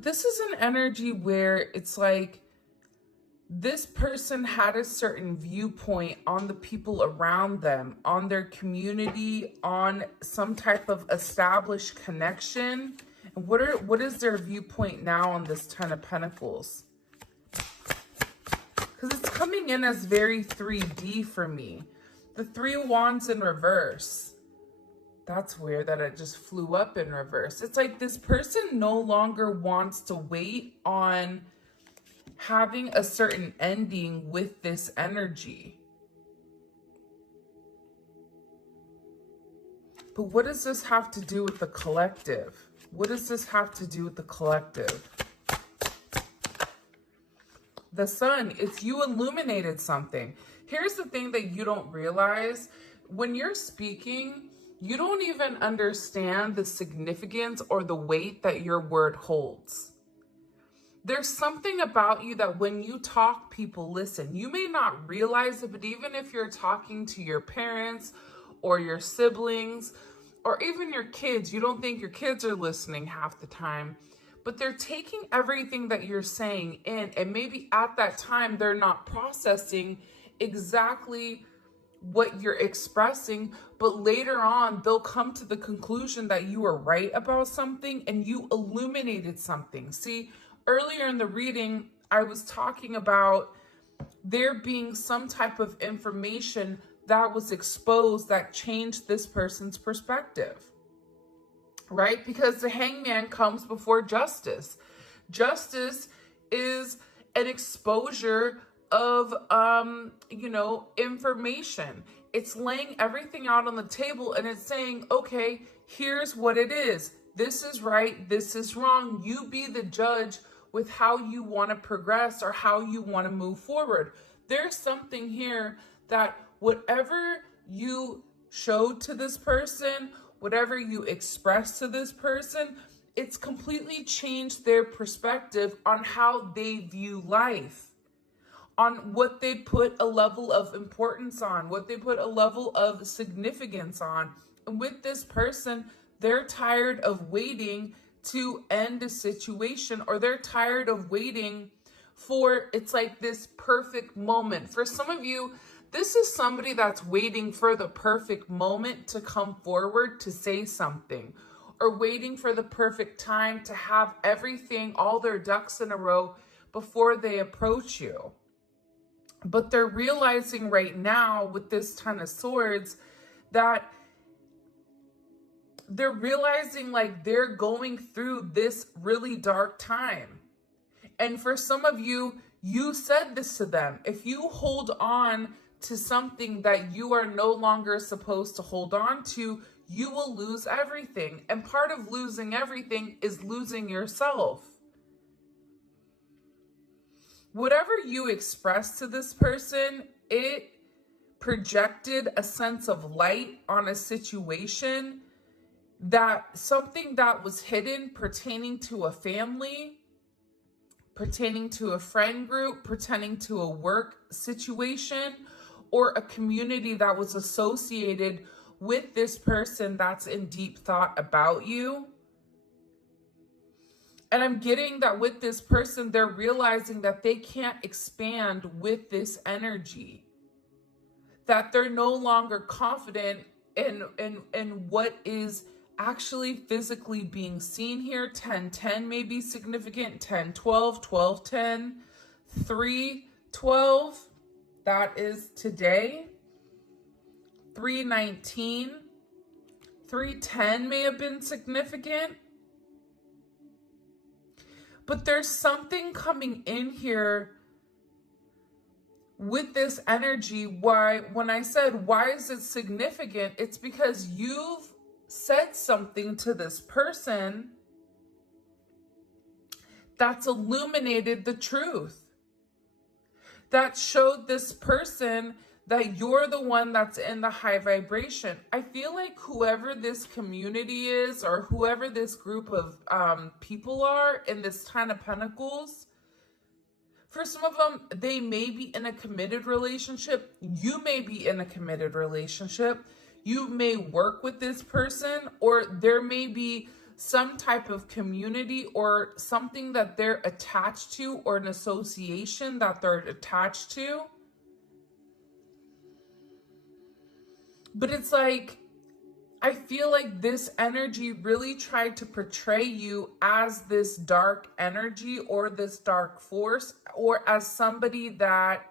This is an energy where it's like this person had a certain viewpoint on the people around them, on their community, on some type of established connection. And what is their viewpoint now on this Ten of Pentacles? Because it's coming in as very 3D for me. The Three of Wands in reverse. That's weird that it just flew up in reverse. It's like this person no longer wants to wait on having a certain ending with this energy. But what does this have to do with the collective? What does this have to do with the collective? The Sun, it's you illuminated something. Here's the thing that you don't realize. When you're speaking, you don't even understand the significance or the weight that your word holds. There's something about you that when you talk, people listen. You may not realize it, but even if you're talking to your parents or your siblings or even your kids, you don't think your kids are listening half the time, but they're taking everything that you're saying in, and maybe at that time they're not processing exactly what you're expressing, but later on they'll come to the conclusion that you were right about something and you illuminated something. See, earlier in the reading, I was talking about there being some type of information that was exposed that changed this person's perspective, right? Because the Hangman comes before justice. Justice is an exposure of, information. It's laying everything out on the table and it's saying, okay, here's what it is. This is right. This is wrong. You be the judge with how you want to progress or how you want to move forward. There's something here that whatever you showed to this person, whatever you expressed to this person, it's completely changed their perspective on how they view life, on what they put a level of importance on, what they put a level of significance on. And with this person, they're tired of waiting to end a situation, or they're tired of waiting for, it's like this perfect moment. For some of you, this is somebody that's waiting for the perfect moment to come forward to say something, or waiting for the perfect time to have everything, all their ducks in a row before they approach you. But they're realizing right now with this Ten of Swords that they're realizing like they're going through this really dark time. And for some of you, you said this to them. If you hold on to something that you are no longer supposed to hold on to, you will lose everything. And part of losing everything is losing yourself. Whatever you expressed to this person, it projected a sense of light on a situation, that something that was hidden pertaining to a family, pertaining to a friend group, pertaining to a work situation, or a community that was associated with this person that's in deep thought about you. And I'm getting that with this person, they're realizing that they can't expand with this energy, that they're no longer confident in what is actually physically being seen here. 10-10 may be significant. 10-12, 12-10, 3-12, that is today. 3-19, 3-10 may have been significant. But there's something coming in here with this energy. Why, when I said, why is it significant? It's because you've said something to this person that's illuminated the truth, that showed this person that you're the one that's in the high vibration. I feel like whoever this community is, or whoever this group of people are in this Ten of Pentacles, for some of them, they may be in a committed relationship. You may be in a committed relationship. You may work with this person, or there may be some type of community or something that they're attached to, or an association that they're attached to. But it's like, I feel like this energy really tried to portray you as this dark energy or this dark force, or as somebody that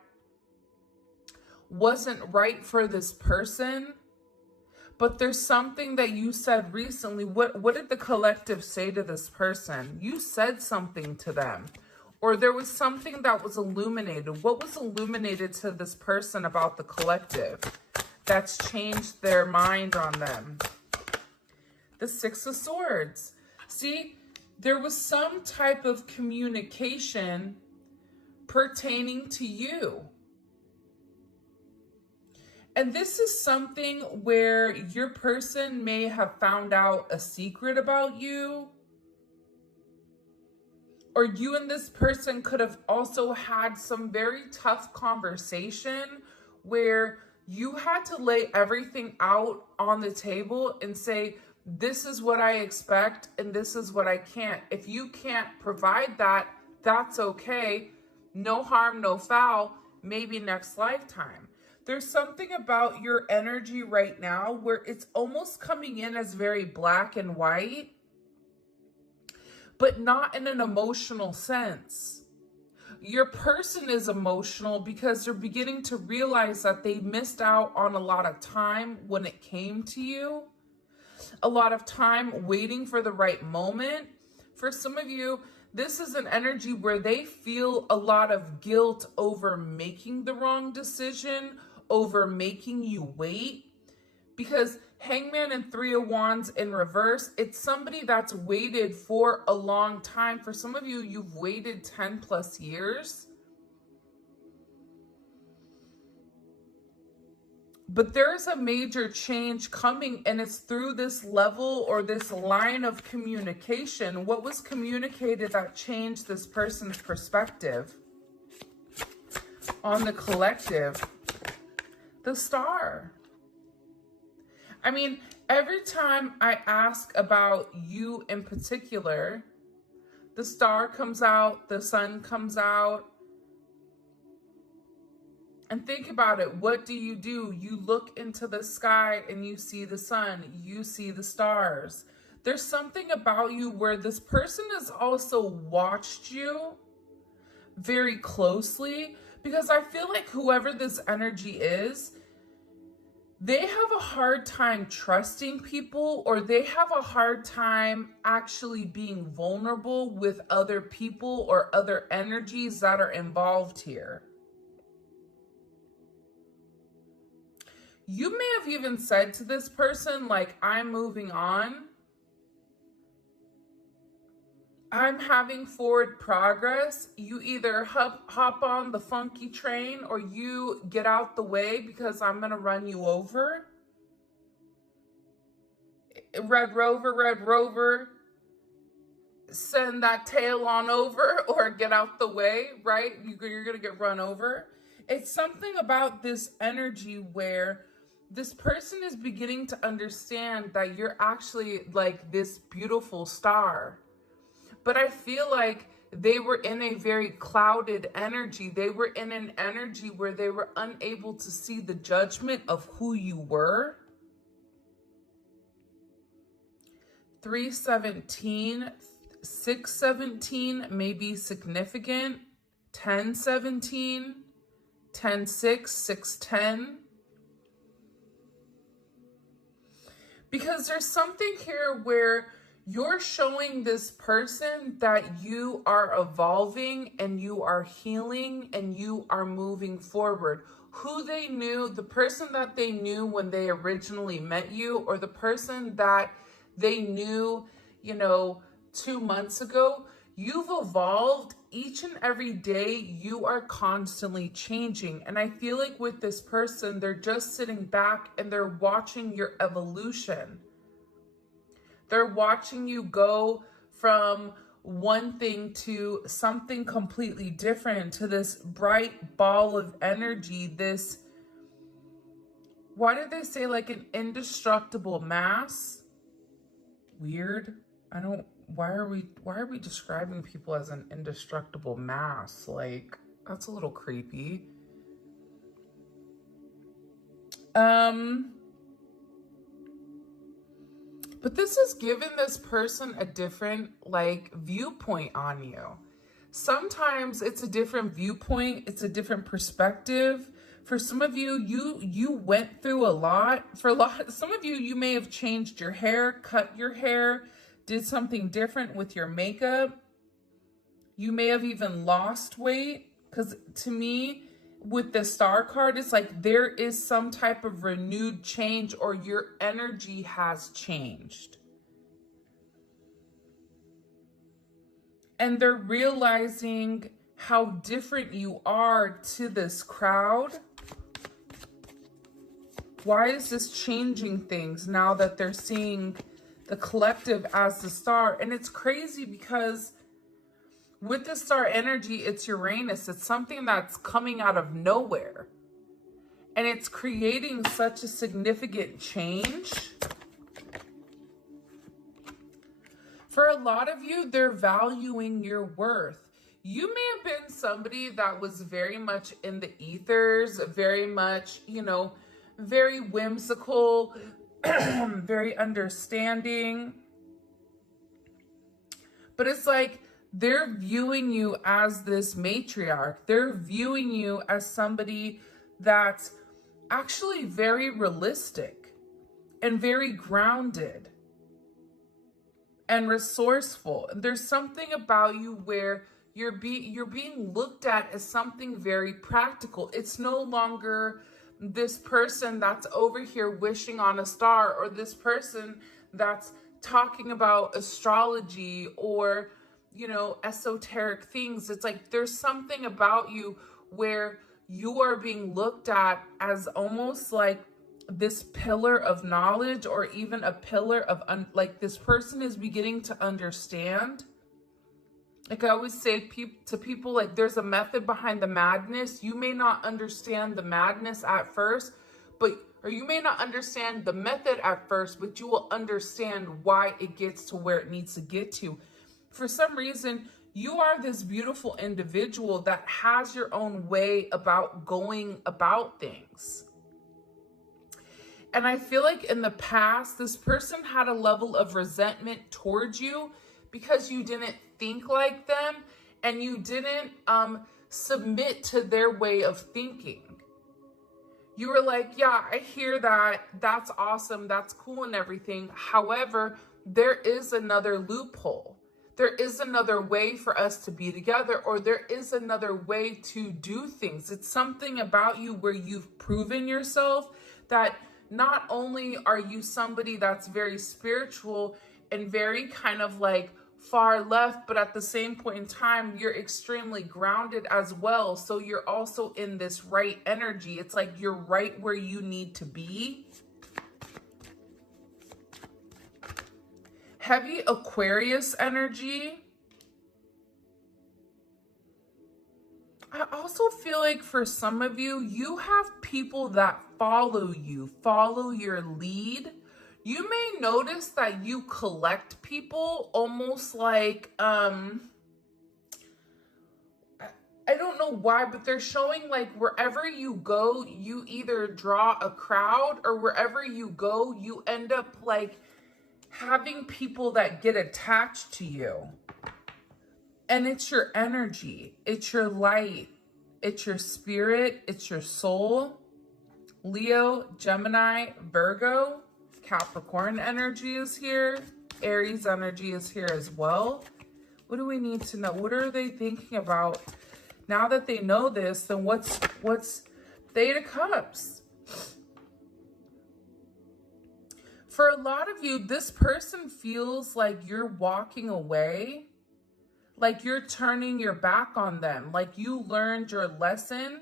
wasn't right for this person. But there's something that you said recently. What did the collective say to this person? You said something to them, or there was something that was illuminated. What was illuminated to this person about the collective that's changed their mind on them? The Six of Swords. See, there was some type of communication pertaining to you. And this is something where your person may have found out a secret about you, or you and this person could have also had some very tough conversation where you had to lay everything out on the table and say, this is what I expect and this is what I can't. If you can't provide that, that's okay. No harm, no foul. Maybe next lifetime. There's something about your energy right now where it's almost coming in as very black and white, but not in an emotional sense. Your person is emotional because they're beginning to realize that they missed out on a lot of time when it came to you, a lot of time waiting for the right moment. For some of you, this is an energy where they feel a lot of guilt over making the wrong decision, over making you wait, because Hangman and Three of Wands in reverse, it's somebody that's waited for a long time. For some of you, you've waited 10 plus years. But there's a major change coming, and it's through this level or this line of communication. What was communicated that changed this person's perspective on the collective? The Star. I mean, every time I ask about you in particular, the Star comes out, the Sun comes out. And think about it. What do? You look into the sky and you see the sun, you see the stars. There's something about you where this person has also watched you very closely, because I feel like whoever this energy is, they have a hard time trusting people, or they have a hard time actually being vulnerable with other people or other energies that are involved here. You may have even said to this person, like, I'm moving on. I'm having forward progress. You either hop on the funky train, or you get out the way because I'm going to run you over. Red Rover, send that tail on over, or get out the way, right? You're going to get run over. It's something about this energy where this person is beginning to understand that you're actually like this beautiful star. But I feel like they were in a very clouded energy. They were in an energy where they were unable to see the judgment of who you were. 317, 617 may be significant. 1017, 10-6, 610. Because there's something here where you're showing this person that you are evolving and you are healing and you are moving forward. Who they knew, the person that they knew when they originally met you, or the person that they knew, 2 months ago, you've evolved. Each and every day, you are constantly changing. And I feel like with this person, they're just sitting back and they're watching your evolution. They're watching you go from one thing to something completely different, to this bright ball of energy, this, why did they say like an indestructible mass? Weird. why are we describing people as an indestructible mass? Like, that's a little creepy. But this is giving this person a different, like, viewpoint on you. Sometimes it's a different viewpoint. It's a different perspective. For some of you, you went through a lot. Some of you, you may have changed your hair, cut your hair, did something different with your makeup. You may have even lost weight. Because to me, with the star card, it's like there is some type of renewed change, or your energy has changed. And they're realizing how different you are to this crowd. Why is this changing things now that they're seeing the collective as the star? And it's crazy because with the star energy, it's Uranus. It's something that's coming out of nowhere. And it's creating such a significant change. For a lot of you, they're valuing your worth. You may have been somebody that was very much in the ethers, very much, you know, very whimsical, very understanding. But it's like they're viewing you as this matriarch. They're viewing you as somebody that's actually very realistic and very grounded and resourceful. There's something about you where you're being looked at as something very practical. It's no longer this person that's over here wishing on a star, or this person that's talking about astrology or, you know, esoteric things. It's like there's something about you where you are being looked at as almost like this pillar of knowledge, or even a pillar of like this person is beginning to understand. Like I always say to people, like there's a method behind the madness. You may not understand the madness at first, or you may not understand the method at first, but you will understand why it gets to where it needs to get to. For some reason, you are this beautiful individual that has your own way about going about things. And I feel like in the past, this person had a level of resentment towards you because you didn't think like them and you didn't submit to their way of thinking. You were like, yeah, I hear that. That's awesome. That's cool and everything. However, there is another loophole. There is another way for us to be together, or there is another way to do things. It's something about you where you've proven yourself that not only are you somebody that's very spiritual and very kind of like far left, but at the same point in time, you're extremely grounded as well. So you're also in this right energy. It's like you're right where you need to be. Heavy Aquarius energy. I also feel like for some of you, you have people that follow you, follow your lead. You may notice that you collect people almost like, I don't know why, but they're showing like wherever you go, you either draw a crowd, or wherever you go, you end up like having people that get attached to you. And it's your energy, it's your light, it's your spirit, it's your soul. Leo, Gemini, Virgo, Capricorn energy is here. Aries energy is here as well. What do we need to know? What are they thinking about? Now that they know this, then what's Eight of Cups? For a lot of you, this person feels like you're walking away. Like you're turning your back on them, like you learned your lesson.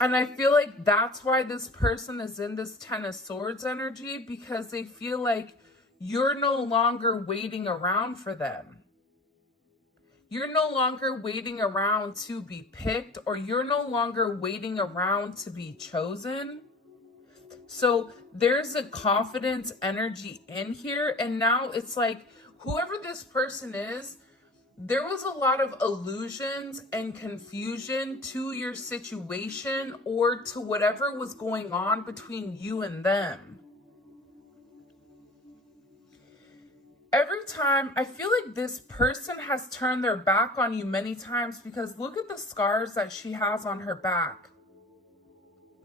And I feel like that's why this person is in this Ten of Swords energy, because they feel like you're no longer waiting around for them. You're no longer waiting around to be picked, or you're no longer waiting around to be chosen. So there's a confidence energy in here. And now it's like, whoever this person is, there was a lot of illusions and confusion to your situation or to whatever was going on between you and them. Every time, I feel like this person has turned their back on you many times, because look at the scars that she has on her back.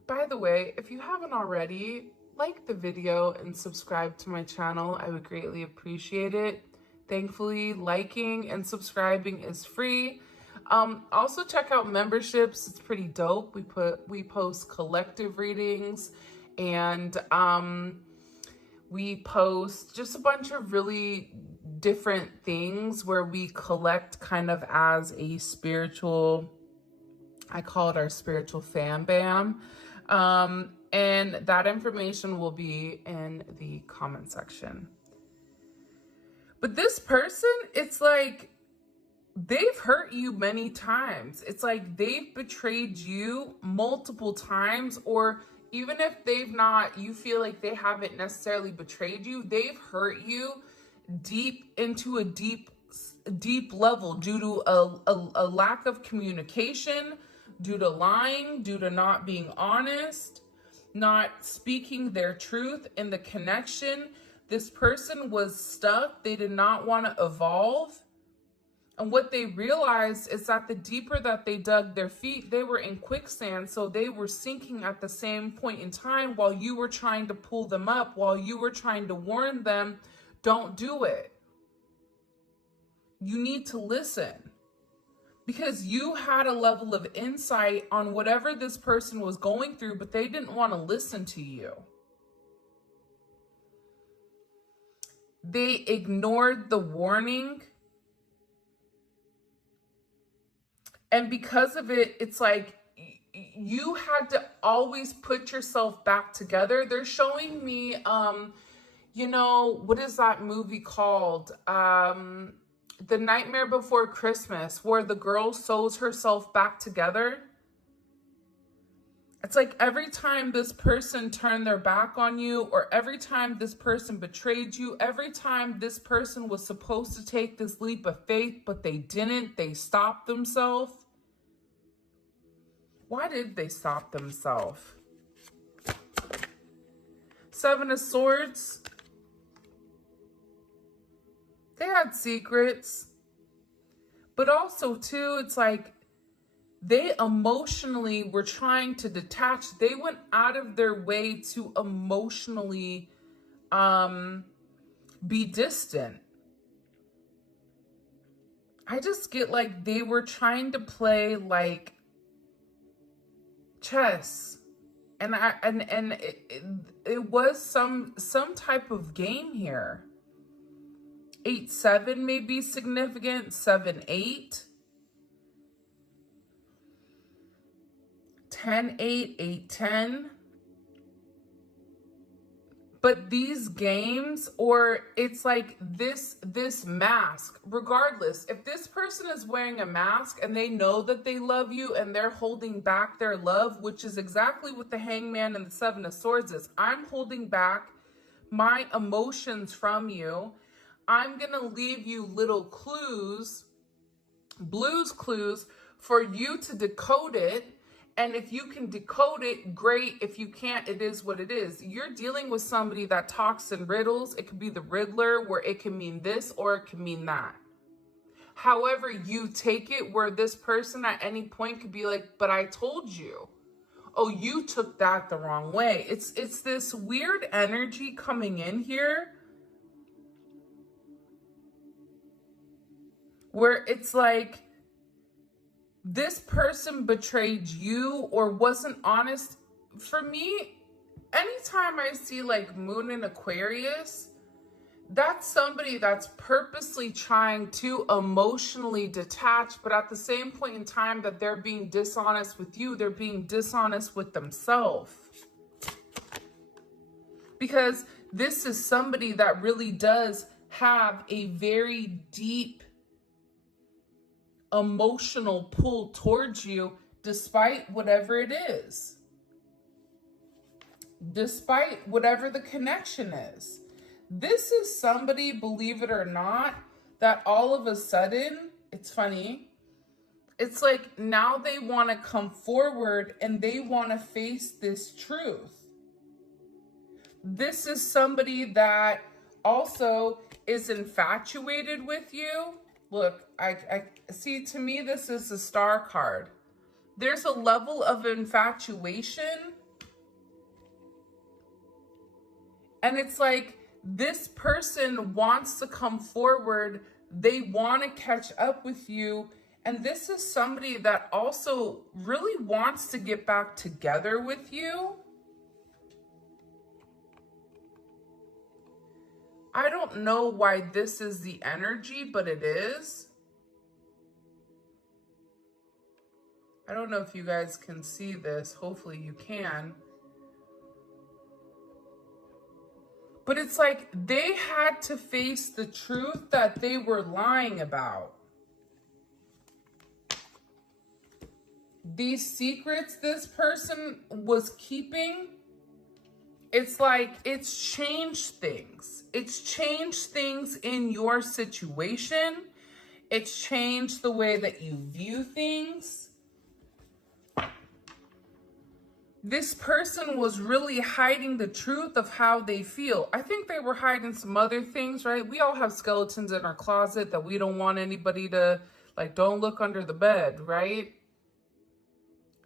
By the way, if you haven't already, like the video and subscribe to my channel. I would greatly appreciate it. Thankfully, liking and subscribing is free. Also check out memberships. It's pretty dope. We post collective readings, and we post just a bunch of really different things where we collect kind of as a spiritual, I call it our spiritual fam bam. And that information will be in the comment section. But this person, it's like they've hurt you many times. It's like they've betrayed you multiple times, or even if they've not, you feel like they haven't necessarily betrayed you, they've hurt you deep into a deep level due to a lack of communication, due to lying, due to not being honest, not speaking their truth in the connection. This person was stuck. They did not want to evolve. And what they realized is that the deeper that they dug their feet, they were in quicksand. So they were sinking at the same point in time while you were trying to pull them up, while you were trying to warn them, don't do it. You need to listen. Because you had a level of insight on whatever this person was going through, but they didn't want to listen to you. They ignored the warning. And because of it, it's like you had to always put yourself back together. They're showing me, you know, what is that movie called? The Nightmare Before Christmas, where the girl sews herself back together. It's like every time this person turned their back on you, or every time this person betrayed you, every time this person was supposed to take this leap of faith, but they didn't, they stopped themselves. Why did they stop themselves? Seven of Swords. They had secrets. But also, too, it's like they emotionally were trying to detach. They went out of their way to emotionally be distant. I just get like they were trying to play like chess. And it was some type of game here. 8-7 may be significant. 7-8. 10-8, 8-10. But these games, or it's like this mask, regardless, if this person is wearing a mask and they know that they love you and they're holding back their love, which is exactly what the Hangman and the Seven of Swords is. I'm holding back my emotions from you. I'm going to leave you little clues, blues clues, for you to decode it. And if you can decode it, great. If you can't, it is what it is. You're dealing with somebody that talks in riddles. It could be the Riddler, where it can mean this or it can mean that. However you take it, where this person at any point could be like, but I told you. Oh, you took that the wrong way. It's this weird energy coming in here where it's like, this person betrayed you or wasn't honest. For me, anytime I see like Moon in Aquarius, that's somebody that's purposely trying to emotionally detach, but at the same point in time that they're being dishonest with you, they're being dishonest with themselves. Because this is somebody that really does have a very deep emotional pull towards you, despite whatever it is. despite whatever the connection is. This is somebody, believe it or not, that all of a sudden, it's funny, it's like now they want to come forward and they want to face this truth. This is somebody that also is infatuated with you. Look, I see, to me, this is the Star card. There's a level of infatuation. And it's like this person wants to come forward. They want to catch up with you. And this is somebody that also really wants to get back together with you. I don't know why this is the energy, but it is. I don't know if you guys can see this. Hopefully you can. But it's like they had to face the truth that they were lying about. These secrets this person was keeping, it's like it's changed things. It's changed things in your situation. It's changed the way that you view things. This person was really hiding the truth of how they feel. I think they were hiding some other things, right? We all have skeletons in our closet that we don't want anybody to, like, don't look under the bed, right?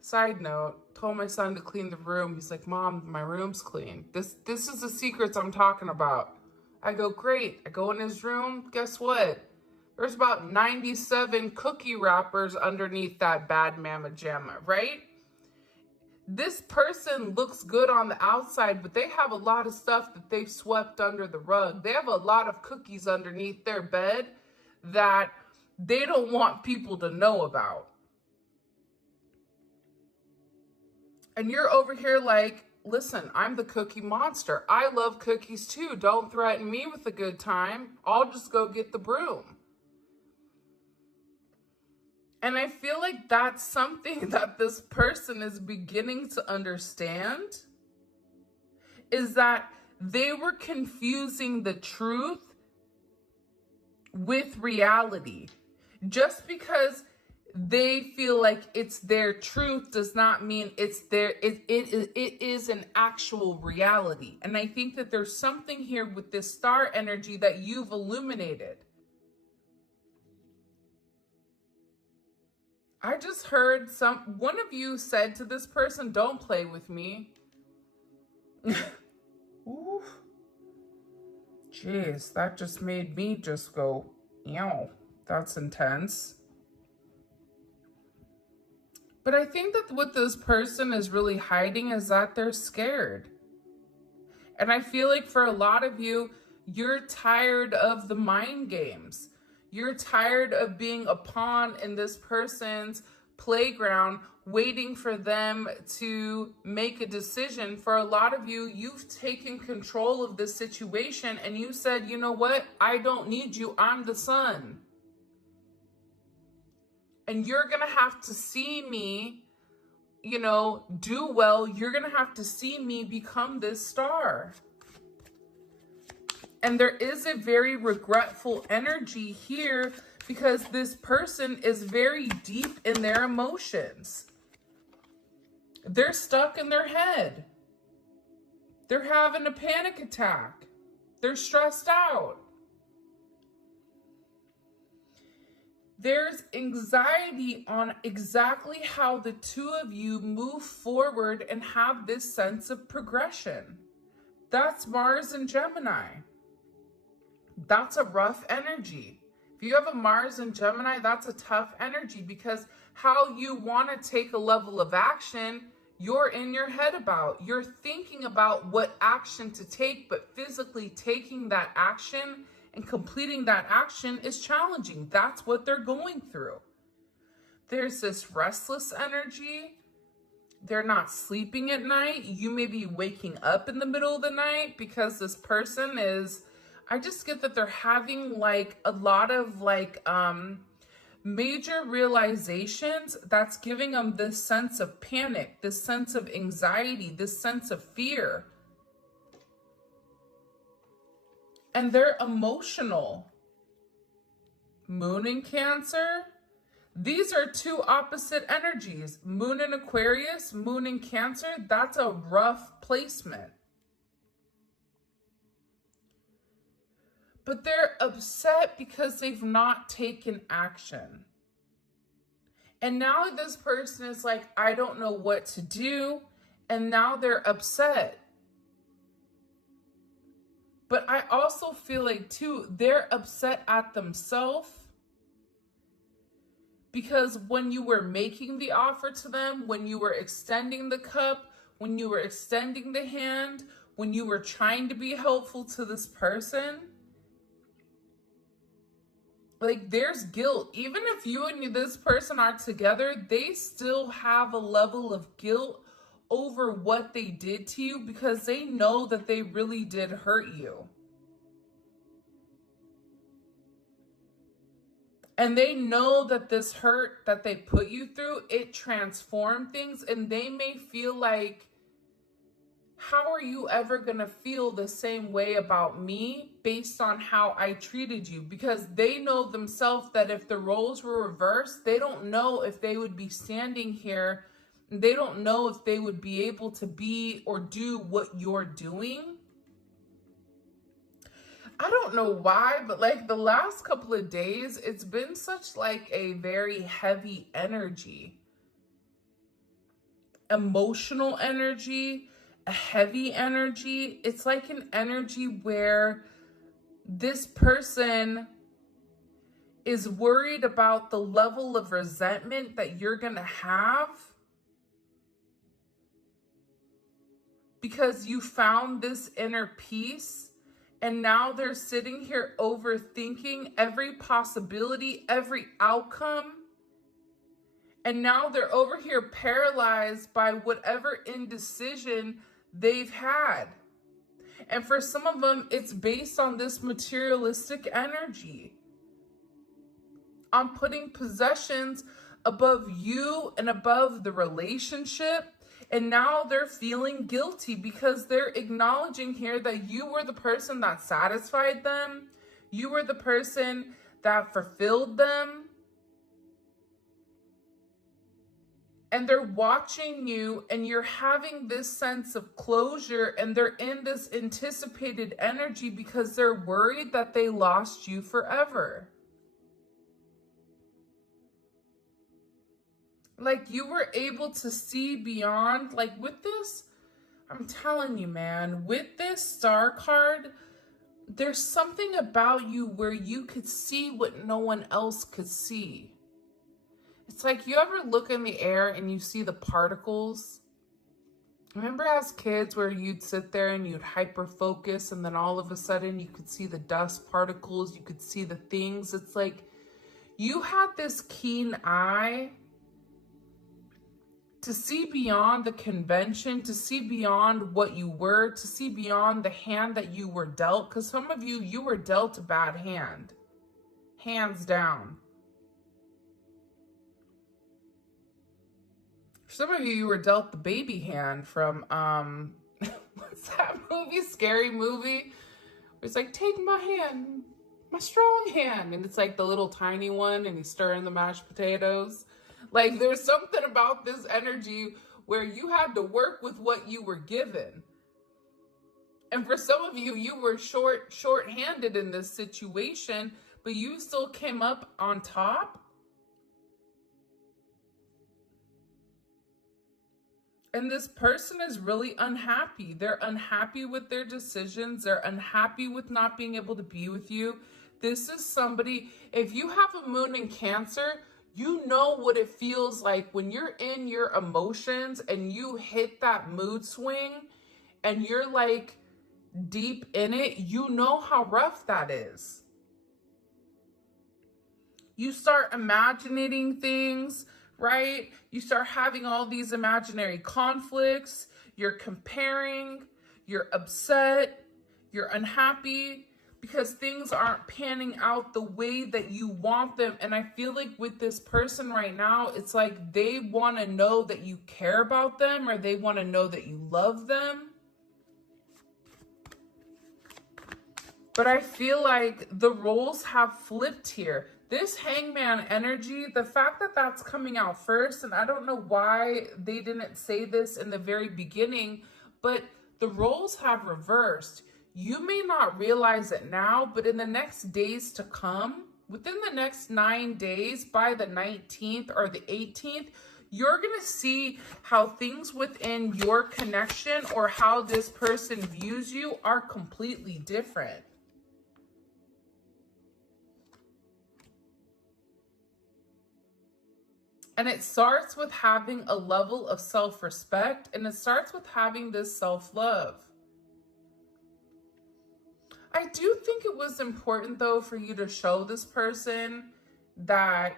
Side note, told my son to clean the room. He's like, Mom, my room's clean. This is the secrets I'm talking about. I go, great. I go in his room. Guess what? There's about 97 cookie wrappers underneath that bad mama jamma, right? This person looks good on the outside, but they have a lot of stuff that they've swept under the rug. They have a lot of cookies underneath their bed that they don't want people to know about. And you're over here like, listen, I'm the cookie monster. I love cookies too. Don't threaten me with a good time. I'll just go get the broom. And I feel like that's something that this person is beginning to understand, is that they were confusing the truth with reality. Just because they feel like it's their truth does not mean it's their, it is an actual reality. And I think that there's something here with this star energy that you've illuminated. I just heard one of you said to this person, don't play with me. Ooh. Jeez, that just made me just go, ew, that's intense. But I think that what this person is really hiding is that they're scared. And I feel like for a lot of you, you're tired of the mind games. You're tired of being a pawn in this person's playground, waiting for them to make a decision. For a lot of you, you've taken control of this situation and you said, you know what? I don't need you. I'm the sun. And you're going to have to see me, you know, do well. You're going to have to see me become this star. And there is a very regretful energy here because this person is very deep in their emotions. They're stuck in their head. They're having a panic attack. They're stressed out. There's anxiety on exactly how the two of you move forward and have this sense of progression. That's Mars and Gemini. That's a rough energy. If you have a Mars and Gemini, that's a tough energy because how you want to take a level of action, you're in your head about. You're thinking about what action to take, but physically taking that action and completing that action is challenging. That's what they're going through. There's this restless energy. They're not sleeping at night. You may be waking up in the middle of the night because this person is, I just get that they're having like a lot of like major realizations that's giving them this sense of panic, this sense of anxiety, this sense of fear. And they're emotional. Moon in Cancer. These are two opposite energies. Moon in Aquarius, Moon in Cancer. That's a rough placement. But they're upset because they've not taken action. And now this person is like, I don't know what to do. And now they're upset. But I also feel like, too, they're upset at themselves. Because when you were making the offer to them, when you were extending the cup, when you were extending the hand, when you were trying to be helpful to this person, like, there's guilt. Even if you and this person are together, they still have a level of guilt over what they did to you because they know that they really did hurt you. And they know that this hurt that they put you through, it transformed things, and they may feel like, how are you ever going to feel the same way about me based on how I treated you? Because they know themselves that if the roles were reversed, they don't know if they would be standing here. They don't know if they would be able to be or do what you're doing. I don't know why, but like the last couple of days, it's been such like a very heavy energy. Emotional energy, a heavy energy. It's like an energy where this person is worried about the level of resentment that you're going to have because you found this inner peace. And now they're sitting here overthinking every possibility, every outcome. And now they're over here paralyzed by whatever indecision they've had. And for some of them, it's based on this materialistic energy. On putting possessions above you and above the relationship. And now they're feeling guilty because they're acknowledging here that you were the person that satisfied them. You were the person that fulfilled them. And they're watching you and you're having this sense of closure and they're in this anticipated energy because they're worried that they lost you forever. Like you were able to see beyond, like with this, I'm telling you, man, with this star card, there's something about you where you could see what no one else could see. It's like you ever look in the air and you see the particles? Remember as kids where you'd sit there and you'd hyper focus and then all of a sudden you could see the dust particles, you could see the things. It's like you had this keen eye to see beyond the convention, to see beyond what you were, to see beyond the hand that you were dealt. Because some of you, you were dealt a bad hand. Hands down. For some of you, you were dealt the baby hand from, what's that movie? Scary movie? It's like, take my hand, my strong hand. And it's like the little tiny one and he's stirring the mashed potatoes. Like there's something about this energy where you had to work with what you were given. And for some of you, you were short-handed in this situation, but you still came up on top. And this person is really unhappy. They're unhappy with their decisions. They're unhappy with not being able to be with you. This is somebody, if you have a moon in Cancer, you know what it feels like when you're in your emotions and you hit that mood swing and you're like deep in it. You know how rough that is. You start imagining things, right? You start having all these imaginary conflicts. You're comparing, you're upset, you're unhappy because things aren't panning out the way that you want them. And I feel like with this person right now, it's like they want to know that you care about them, or they want to know that you love them. But I feel like the roles have flipped here. This hangman energy, the fact that that's coming out first, and I don't know why they didn't say this in the very beginning, but the roles have reversed. You may not realize it now, but in the next days to come, within the next 9 days, by the 19th or the 18th, you're going to see how things within your connection or how this person views you are completely different. And it starts with having a level of self-respect, and it starts with having this self-love. I do think it was important, though, for you to show this person that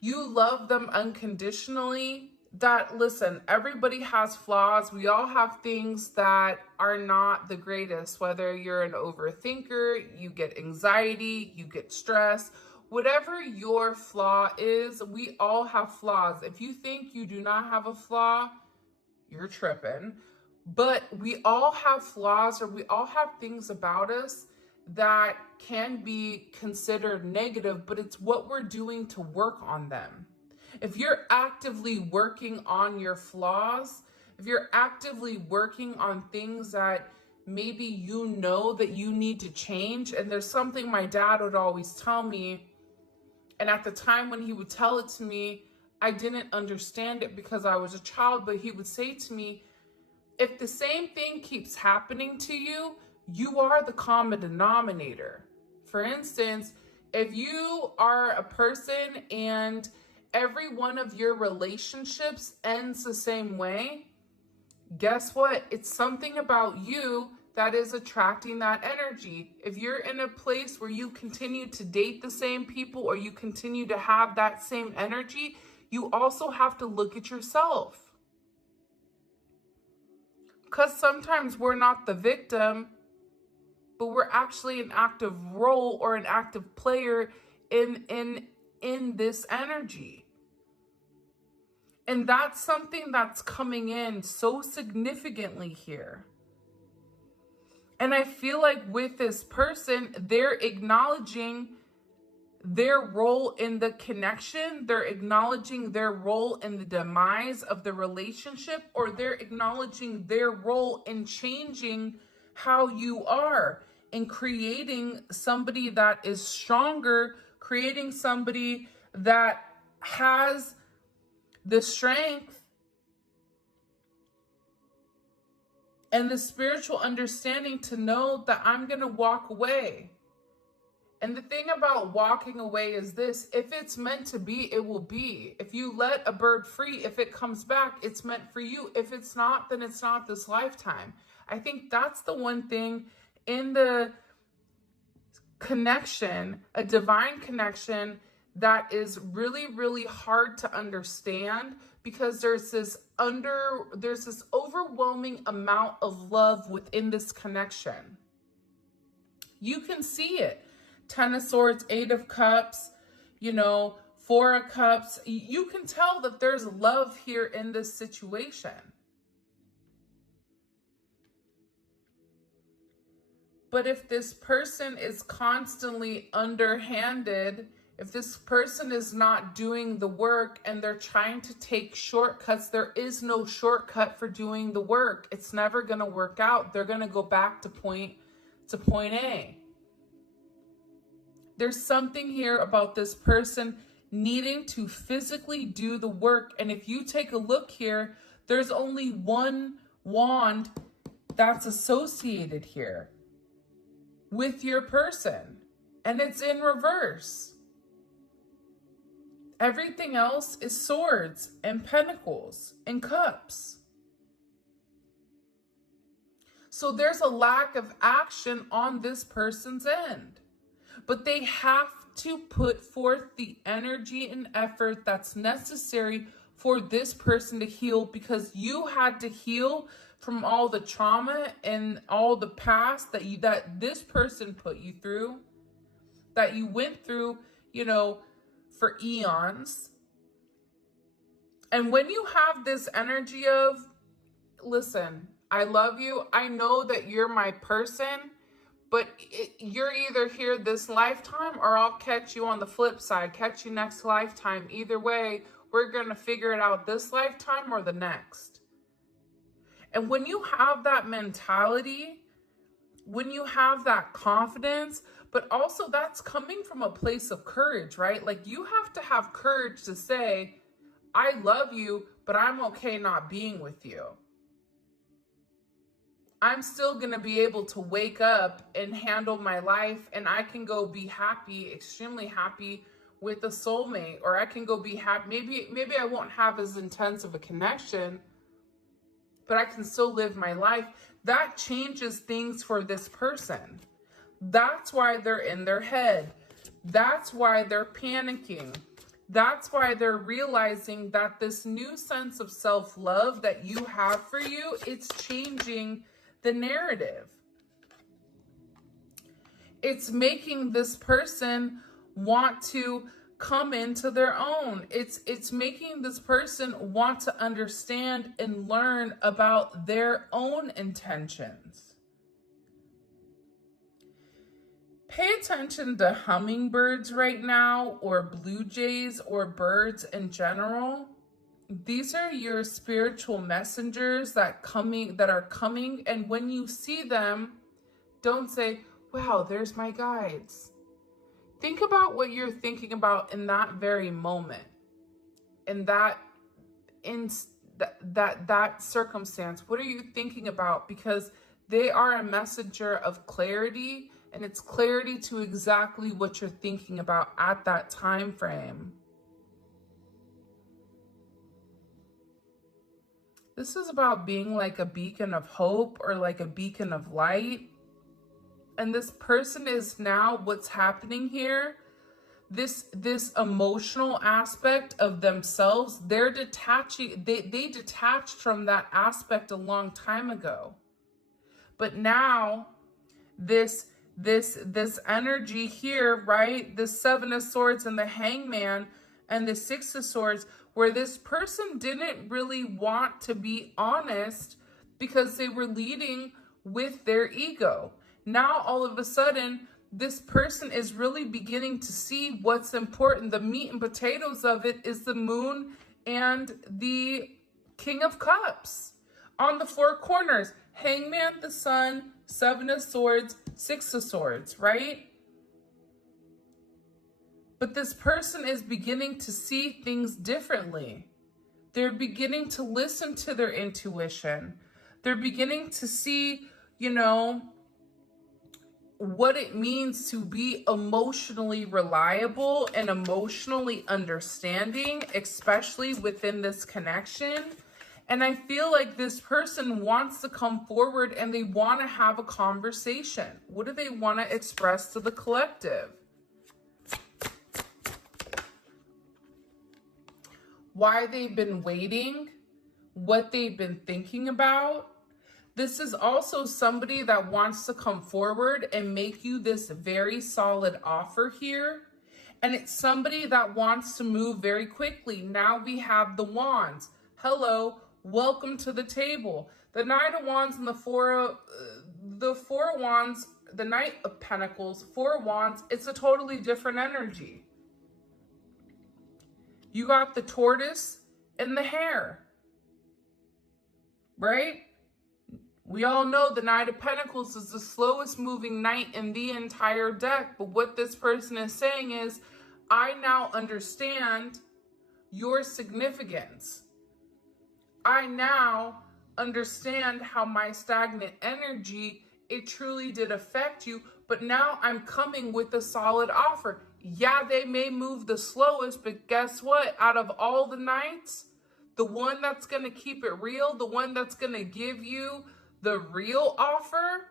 you love them unconditionally. That, listen, everybody has flaws. We all have things that are not the greatest, whether you're an overthinker, you get anxiety, you get stress. Whatever your flaw is, we all have flaws. If you think you do not have a flaw, you're tripping. But we all have flaws, or we all have things about us that can be considered negative, but it's what we're doing to work on them. If you're actively working on your flaws, if you're actively working on things that maybe you know that you need to change, and there's something my dad would always tell me, and at the time when he would tell it to me, I didn't understand it because I was a child, but he would say to me, if the same thing keeps happening to you, you are the common denominator. For instance, if you are a person and every one of your relationships ends the same way, guess what? It's something about you that is attracting that energy. If you're in a place where you continue to date the same people, or you continue to have that same energy, you also have to look at yourself. Because sometimes we're not the victim, but we're actually an active role or an active player in this energy. And that's something that's coming in so significantly here. And I feel like with this person, they're acknowledging their role in the connection, they're acknowledging their role in the demise of the relationship, or they're acknowledging their role in changing how you are, in creating somebody that is stronger, creating somebody that has the strength and the spiritual understanding to know that I'm going to walk away. And the thing about walking away is this: if it's meant to be, it will be. If you let a bird free, if it comes back, it's meant for you. If it's not, then it's not this lifetime. I think that's the one thing in the connection, a divine connection, that is really, really hard to understand, because there's this overwhelming amount of love within this connection. You can see it. 10 of Swords, 8 of Cups, 4 of Cups. You can tell that there's love here in this situation. But if this person is constantly underhanded, if this person is not doing the work and they're trying to take shortcuts, there is no shortcut for doing the work. It's never going to work out. They're going to go back to point A. There's something here about this person needing to physically do the work. And if you take a look here, there's only one wand that's associated here with your person, and it's in reverse. Everything else is swords and pentacles and cups. So there's a lack of action on this person's end. But they have to put forth the energy and effort that's necessary for this person to heal, because you had to heal from all the trauma and all the past that this person put you through, that you went through, you know, for eons. And when you have this energy of, listen, I love you, I know that you're my person, but you're either here this lifetime or I'll catch you on the flip side, catch you next lifetime. Either way, we're going to figure it out this lifetime or the next. And when you have that mentality, when you have that confidence, but also that's coming from a place of courage, right? Like you have to have courage to say, I love you, but I'm okay not being with you. I'm still going to be able to wake up and handle my life, and I can go be happy, extremely happy with a soulmate, or I can go be happy. Maybe I won't have as intense of a connection, but I can still live my life. That changes things for this person. That's why they're in their head. That's why they're panicking. That's why they're realizing that this new sense of self-love that you have for you, it's changing the narrative. It's making this person want to come into their own. It's making this person want to understand and learn about their own intentions. Pay attention to hummingbirds right now, or blue jays, or birds in general. These are your spiritual messengers that are coming. And when you see them, don't say, wow, there's my guides. Think about what you're thinking about in that very moment, in that circumstance. What are you thinking about? Because they are a messenger of clarity, and it's clarity to exactly what you're thinking about at that time frame. This is about being like a beacon of hope, or like a beacon of light. And this person is now, what's happening here, this emotional aspect of themselves, they're detaching, they detached from that aspect a long time ago. But now this energy here, right? The Seven of Swords and the Hangman and the Six of Swords, where this person didn't really want to be honest because they were leading with their ego. Now, all of a sudden, this person is really beginning to see what's important. The meat and potatoes of it is the Moon and the King of Cups. On the four corners, Hangman, the Sun, Seven of Swords, Six of Swords, right? But this person is beginning to see things differently. They're beginning to listen to their intuition. They're beginning to see, you know, what it means to be emotionally reliable and emotionally understanding, especially within this connection. And I feel like this person wants to come forward and they want to have a conversation. What do they want to express to the collective? Why they've been waiting, what they've been thinking about. This is also somebody that wants to come forward and make you this very solid offer here. And it's somebody that wants to move very quickly. Now we have the Wands. Hello, welcome to the table. The Knight of Wands and the Four Wands, the Knight of Pentacles, Four Wands, it's a totally different energy. You got the tortoise and the hare, right? We all know the Knight of Pentacles is the slowest moving knight in the entire deck. But what this person is saying is, I now understand your significance. I now understand how my stagnant energy, it truly did affect you. But now I'm coming with a solid offer. Yeah, they may move the slowest, but guess what? Out of all the knights, the one that's going to keep it real, the one that's going to give you the real offer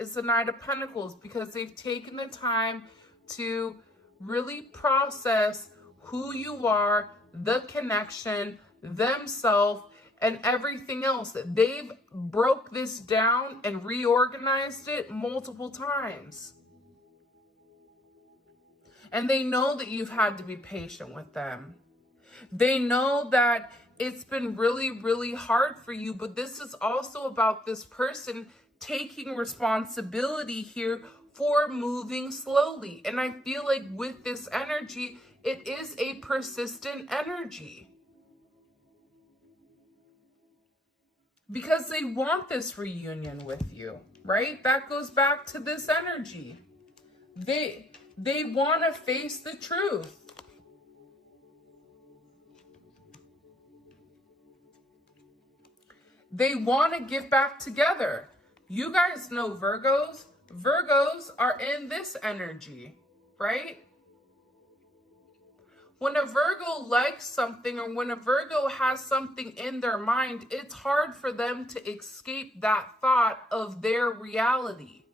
is the Knight of Pentacles, because they've taken the time to really process who you are, the connection, themselves, and everything else. They've broke this down and reorganized it multiple times. And they know that you've had to be patient with them. They know that it's been really, really hard for you, but this is also about this person taking responsibility here for moving slowly. And I feel like with this energy, it is a persistent energy. Because they want this reunion with you, right? That goes back to this energy. They want to face the truth. They want to get back together. You guys know Virgos. Virgos are in this energy, right? When a Virgo likes something or when a Virgo has something in their mind, it's hard for them to escape that thought of their reality.